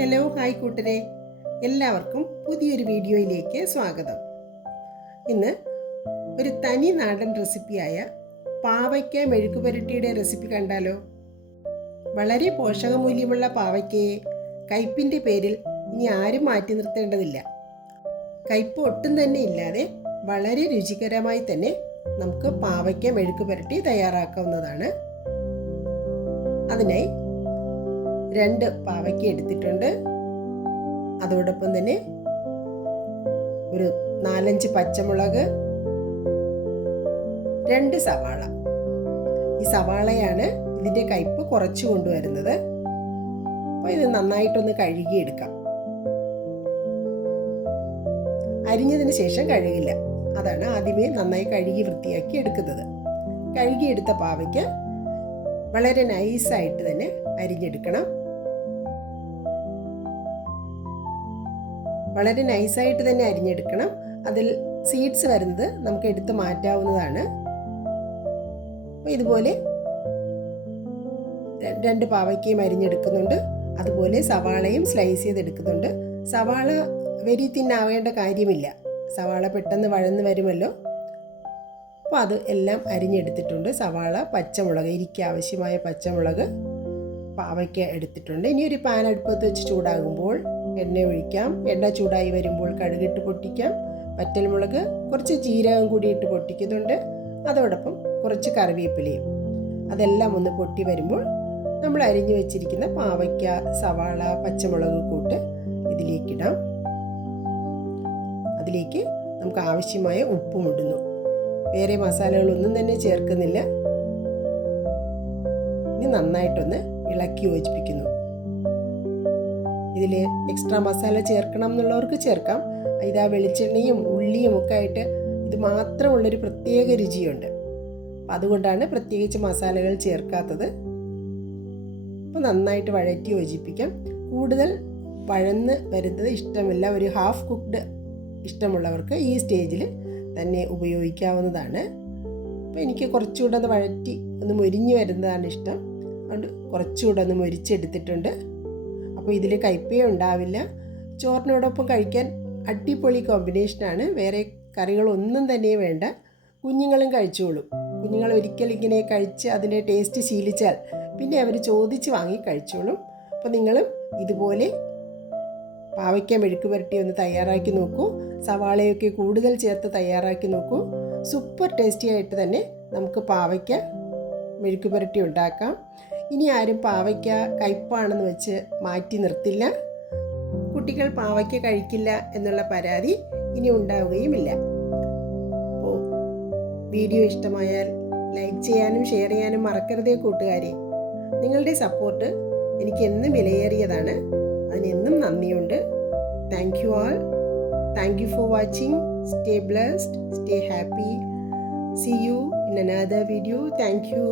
Hello hi കൂട്ടരെ, എല്ലാവർക്കും പുതിയൊരു വീഡിയോയിലേക്ക് സ്വാഗതം. ഇന്ന് ഒരു തനി നാടൻ റെസിപ്പിയായ പാവയ്ക്ക മെഴുക്കുപുരട്ടിയുടെ റെസിപ്പി കണ്ടാലോ? വളരെ പോഷകമൂല്യമുള്ള പാവയ്ക്കയെ കയ്പിൻ്റെ പേരിൽ ഇനി ആരും മാറ്റി നിർത്തേണ്ടതില്ല. കയ്പ് ഒട്ടും തന്നെ ഇല്ലാതെ വളരെ രുചികരമായി തന്നെ നമുക്ക് പാവയ്ക്ക മെഴുക്കുപുരട്ടി തയ്യാറാക്കാവുന്നതാണ്. അതിനായി 2 പാവയ്ക്ക എടുത്തിട്ടുണ്ട്. അതോടൊപ്പം തന്നെ ഒരു 4-5 പച്ചമുളക്, 2 സവാള. ഈ സവാളയാണ് ഇതിൻ്റെ കയ്പ് കുറച്ച് കൊണ്ടുവരുന്നത്. അപ്പോൾ ഇത് നന്നായിട്ടൊന്ന് കഴുകിയെടുക്കാം. അരിഞ്ഞതിന് ശേഷം കഴുകില്ല, അതാണ് ആദ്യമേ നന്നായി കഴുകി വൃത്തിയാക്കി എടുക്കുന്നത്. കഴുകിയെടുത്ത പാവയ്ക്ക വളരെ നൈസായിട്ട് തന്നെ അരിഞ്ഞെടുക്കണം. വളരെ നൈസായിട്ട് തന്നെ അരിഞ്ഞെടുക്കണം. അതിൽ സീഡ്സ് വരുന്നത് നമുക്ക് എടുത്ത് മാറ്റാവുന്നതാണ്. അപ്പോൾ ഇതുപോലെ 2 പാവയ്ക്കയും അരിഞ്ഞെടുക്കുന്നുണ്ട്. അതുപോലെ സവാളയും സ്ലൈസ് ചെയ്തെടുക്കുന്നുണ്ട്. സവാള വെരി തിന്നാവേണ്ട കാര്യമില്ല, സവാള പെട്ടെന്ന് വഴന്ന് വരുമല്ലോ. അപ്പോൾ അത് എല്ലാം അരിഞ്ഞെടുത്തിട്ടുണ്ട്. സവാള, പച്ചമുളക്, എരിക്ക് ആവശ്യമായ പച്ചമുളക്, പാവയ്ക്ക എടുത്തിട്ടുണ്ട്. ഇനി ഒരു പാൻ അടുപ്പത്ത് വെച്ച് ചൂടാകുമ്പോൾ എണ്ണ ഒഴിക്കാം. എണ്ണ ചൂടായി വരുമ്പോൾ കടുകിട്ട് പൊട്ടിക്കാം. വറ്റൽമുളക്, കുറച്ച് ജീരകം കൂടി ഇട്ട് പൊട്ടിക്കുന്നുണ്ട്. അതോടൊപ്പം കുറച്ച് കറിവേപ്പിലയും. അതെല്ലാം ഒന്ന് പൊട്ടി വരുമ്പോൾ നമ്മൾ അരിഞ്ഞു വെച്ചിരിക്കുന്ന പാവയ്ക്ക, സവാള, പച്ചമുളക് കൂട്ട് ഇതിലേക്കിടാം. അതിലേക്ക് നമുക്ക് ആവശ്യമായ ഉപ്പും ഇടുന്നു. വേറെ മസാലകളൊന്നും തന്നെ ചേർക്കുന്നില്ല. ഇനി നന്നായിട്ടൊന്ന് ഇളക്കി യോജിപ്പിക്കുന്നു. ഇതിൽ എക്സ്ട്രാ മസാല ചേർക്കണം എന്നുള്ളവർക്ക് ചേർക്കാം. ഇതാ വെളിച്ചെണ്ണയും ഉള്ളിയും ഒക്കെ ആയിട്ട് ഇത് മാത്രമുള്ളൊരു പ്രത്യേക രുചിയുണ്ട്. അപ്പം അതുകൊണ്ടാണ് പ്രത്യേകിച്ച് മസാലകൾ ചേർക്കാത്തത്. അപ്പോൾ നന്നായിട്ട് വഴറ്റി യോജിപ്പിക്കാം. കൂടുതൽ വഴന്ന് വരുന്നത് ഇഷ്ടമില്ല, ഒരു ഹാഫ് കുക്ക്ഡ് ഇഷ്ടമുള്ളവർക്ക് ഈ സ്റ്റേജിൽ തന്നെ ഉപയോഗിക്കാവുന്നതാണ്. അപ്പോൾ എനിക്ക് കുറച്ചുകൂടെ ഒന്ന് വഴറ്റി ഒന്ന് മൊരിഞ്ഞ് വരുന്നതാണ് ഇഷ്ടം. അതുകൊണ്ട് കുറച്ചുകൂടെ ഒന്ന് മൊരിച്ചെടുത്തിട്ടുണ്ട്. അപ്പോൾ ഇതിൽ കയ്പേ ഉണ്ടാവില്ല. ചോറിനോടൊപ്പം കഴിക്കാൻ അടിപൊളി കോമ്പിനേഷനാണ്. വേറെ കറികളൊന്നും തന്നെ വേണ്ട, കുഞ്ഞുങ്ങളും കഴിച്ചോളും. കുഞ്ഞുങ്ങൾ ഒരിക്കൽ ഇങ്ങനെ കഴിച്ച് അതിൻ്റെ ടേസ്റ്റ് ശീലിച്ചാൽ പിന്നെ അവർ ചോദിച്ച് വാങ്ങി കഴിച്ചോളും. അപ്പോൾ നിങ്ങളും ഇതുപോലെ പാവയ്ക്ക മെഴുക്കുപുരട്ടി ഒന്ന് തയ്യാറാക്കി നോക്കൂ. സവാളയൊക്കെ കൂടുതൽ ചേർത്ത് തയ്യാറാക്കി നോക്കൂ. സൂപ്പർ ടേസ്റ്റി ആയിട്ട് തന്നെ നമുക്ക് പാവയ്ക്ക മെഴുക്കുപുരട്ടി ഉണ്ടാക്കാം. ഇനി ആരും പാവയ്ക്ക കയ്പാണെന്ന് വെച്ച് മാറ്റി നിർത്തില്ല. കുട്ടികൾ പാവയ്ക്ക കഴിക്കില്ല എന്നുള്ള പരാതി ഇനി ഉണ്ടാവുകയുമില്ല. അപ്പോൾ വീഡിയോ ഇഷ്ടമായാൽ ലൈക്ക് ചെയ്യാനും ഷെയർ ചെയ്യാനും മറക്കരുതേ കൂട്ടുകാരെ. നിങ്ങളുടെ സപ്പോർട്ട് എനിക്ക് എന്നും വിലയേറിയതാണ്. അതിനെന്നും നന്ദിയുണ്ട്. Thank you all. Thank you for watching. Stay blessed, stay happy. See you in another video. Thank you.